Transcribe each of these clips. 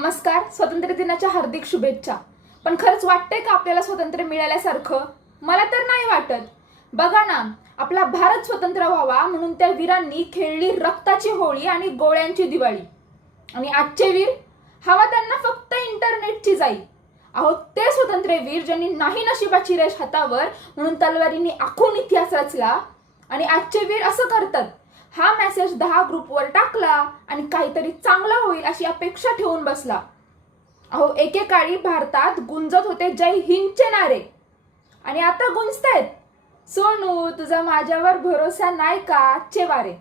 नमस्कार. स्वातंत्र्य दिनाच्या हार्दिक शुभेच्छा. पण खरंच वाटतंय का आपल्याला स्वातंत्र्य मिळाल्यासारखं? मला तर नाही वाटत. बघा ना, आपला भारत स्वतंत्र व्हावा म्हणून त्या वीरांनी खेळली रक्ताची होळी आणि गोळ्यांची दिवाळी. आणि आजचे वीर, हवा त्यांना फक्त इंटरनेटची जाई. अहो, ते स्वातंत्र्य वीर ज्यांनी नाही नशिबाची रेष हातावर म्हणून तलवारींनी आखून इतिहास रचला. आणि आजचे वीर असं करतात, हा मेसेज 10 ग्रुपवर टाकला आणि काहीतरी चांगलं होईल अशी अपेक्षा ठेवून बसला. अहो, एकेकाळी भारतात गुंजत होते जय हिंदचे नारे आणि आता गुंजतायत सोनू तुझा माझ्यावर भरोसा नाही का चे वारे.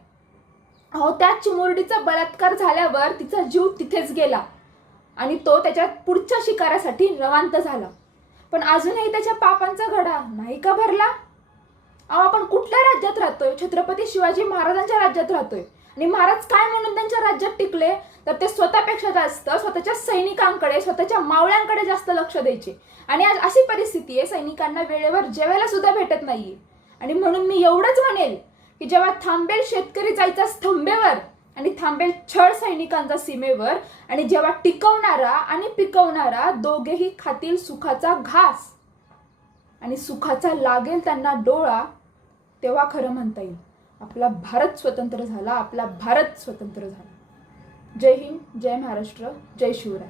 अहो, त्या चिमुरडीचा बलात्कार झाल्यावर तिचा जीव तिथेच गेला आणि तो त्याच्या पुढच्या शिकारासाठी रवांत झाला. पण अजूनही त्याच्या पापांचा घडा नाही का भरला? अहो, आपण कुठल्या राज्यात राहतोय? छत्रपती शिवाजी महाराजांच्या राज्यात राहतोय. आणि महाराज काय म्हणून त्यांच्या राज्यात टिकले? तर ते स्वतःपेक्षा जास्त स्वतःच्या सैनिकांकडे, स्वतःच्या मावळ्यांकडे जास्त लक्ष द्यायचे. आणि आज अशी परिस्थिती आहे, सैनिकांना वेळेवर जेवायला सुद्धा भेटत नाहीये. आणि म्हणून मी एवढंच म्हणेल की जेव्हा थांबेल शेतकरी जायचा स्तंभेवर आणि थांबेल छळ सैनिकांचा सीमेवर, आणि जेव्हा टिकवणारा आणि पिकवणारा दोघेही खातील सुखाचा घास आणि सुखाचा लागेल त्यांना डोळा, तेव्हा खरं म्हणता येईल आपला भारत स्वतंत्र झाला, आपला भारत स्वतंत्र झाला. जय हिंद, जय महाराष्ट्र, जय शिवराय.